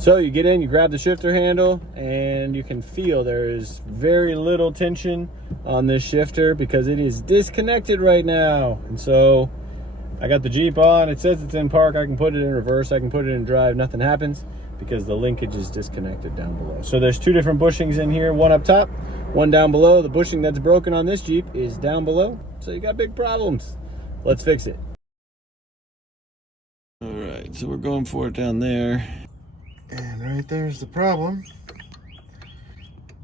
So you get in, you grab the shifter handle, and you can feel there is very little tension on this shifter because it is disconnected right now. And so I got the Jeep on, it says it's in park, I can put it in reverse, I can put it in drive, nothing happens because the linkage is disconnected down below. So there's two different bushings in here, one up top, one down below. The bushing that's broken on this Jeep is down below, so you got big problems. Let's fix it. All right, so we're going for it down there. And right there's the problem.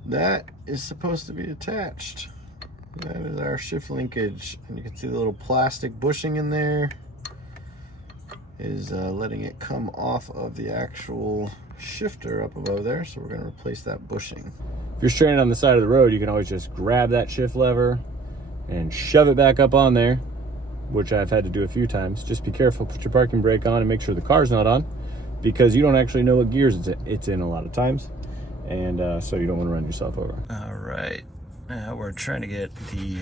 That is supposed to be attached. That is our shift linkage. And you can see the little plastic bushing in there is letting it come off of the actual shifter up above there. So we're gonna replace that bushing. If you're stranded on the side of the road, you can always just grab that shift lever and shove it back up on there, which I've had to do a few times. Just be careful, put your parking brake on and make sure the car's not on, because you don't actually know what gears it's in a lot of times. And so you don't want to run yourself over. All right, now we're trying to get the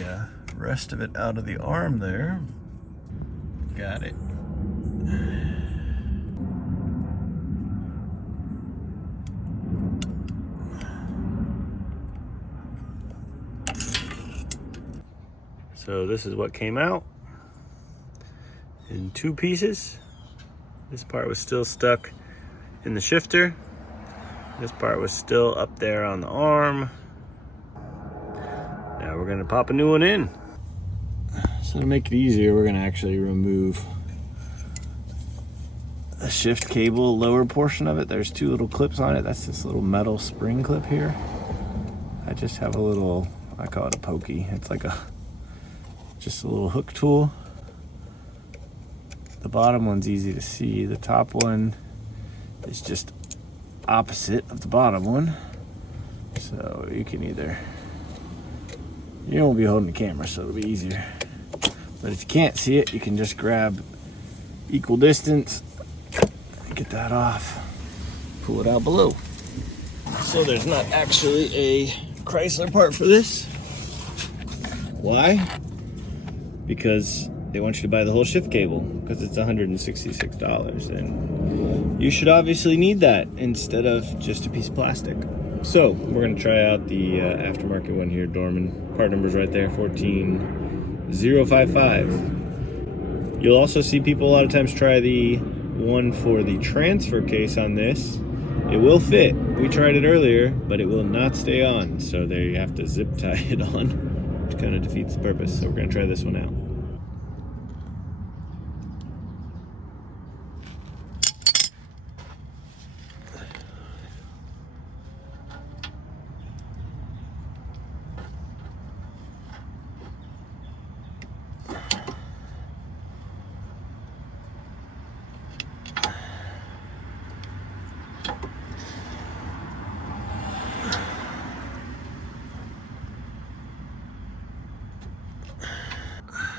rest of it out of the arm there. Got it. So this is what came out in two pieces. This part was still stuck in the shifter. This part was still up there on the arm. Now we're gonna pop a new one in. So to make it easier, we're gonna actually remove the shift cable lower portion of it. There's two little clips on it. That's this little metal spring clip here. I just have a little, I call it a pokey. It's like just a little hook tool. The bottom one's easy to see. The top one is just opposite of the bottom one. So you can either, you won't be holding the camera, so it'll be easier. But if you can't see it, you can just grab equal distance, get that off, pull it out below. So there's not actually a Chrysler part for this. Why? Because they want you to buy the whole shift cable, because it's $166, and you should obviously need that instead of just a piece of plastic. So we're going to try out the aftermarket one here. Dorman part number's right there, 14055. You'll also see people a lot of times try the one for the transfer case on this. It will fit. We tried it earlier, but it will not stay on, so there you have to zip tie it on, which kind of defeats the purpose. So we're going to try this one out.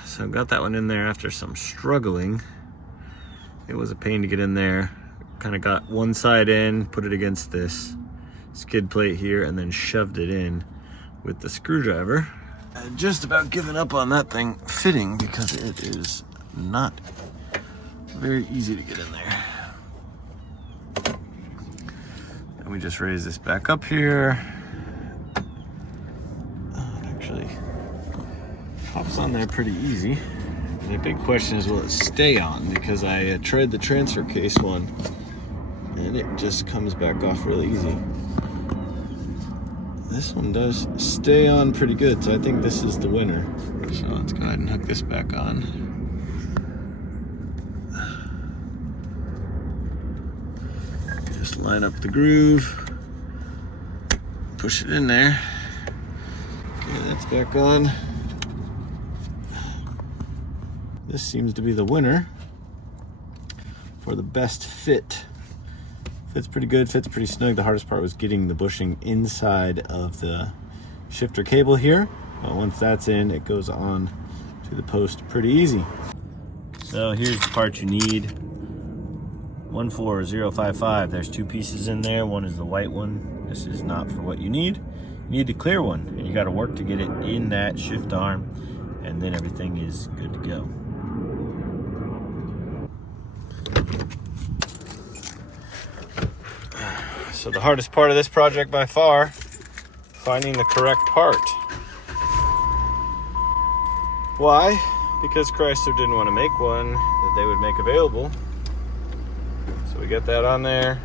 So got that one in there after some struggling. It was a pain to get in there. Kind of got one side in, put it against this skid plate here, and then shoved it in with the screwdriver. I just about given up on that thing fitting because it is not very easy to get in there. And we just raise this back up here. It actually pops on there pretty easy. And the big question is, will it stay on? Because I tried the transfer case one and it just comes back off really easy. This one does stay on pretty good, so I think this is the winner. So let's go ahead and hook this back on. Just line up the groove, push it in there. Okay, that's back on. This seems to be the winner for the best fit. Fits pretty good, fits pretty snug. The hardest part was getting the bushing inside of the shifter cable here. But once that's in, it goes on to the post pretty easy. So here's the part you need. 14055. There's two pieces in there. One is the white one. This is not for what you need. You need the clear one, and you got to work to get it in that shift arm, and then everything is good to go. So the hardest part of this project by far, finding the correct part. Why? Because Chrysler didn't want to make one that they would make available. So we got that on there.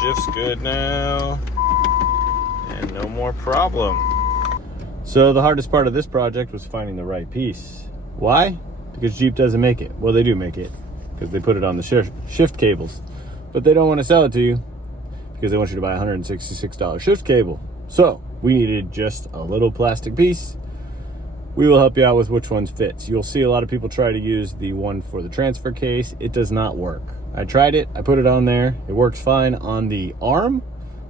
Shift's good now. And no more problem. So the hardest part of this project was finding the right piece. Why? Because Jeep doesn't make it. Well, they do make it because they put it on the shift cables. But they don't want to sell it to you because they want you to buy a $166 shift cable. So we needed just a little plastic piece. We will help you out with which one fits. You'll see a lot of people try to use the one for the transfer case. It does not work. I tried it, I put it on there. It works fine on the arm,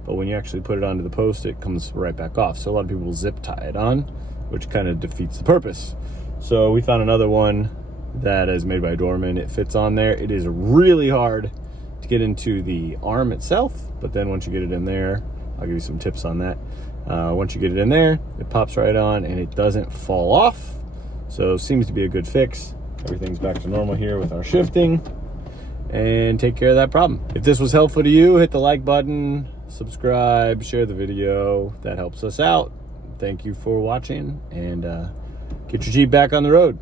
but when you actually put it onto the post, it comes right back off. So a lot of people will zip tie it on, which kind of defeats the purpose. So we found another one that is made by Dorman. It fits on there. It is really hard to get into the arm itself, but then once you get it in there, I'll give you some tips on that. Once you get it in there, it pops right on and it doesn't fall off. So seems to be a good fix. Everything's back to normal here with our shifting, and take care of that problem. If this was helpful to you, hit the like button, subscribe, share the video. That helps us out. Thank you for watching, and get your Jeep back on the road.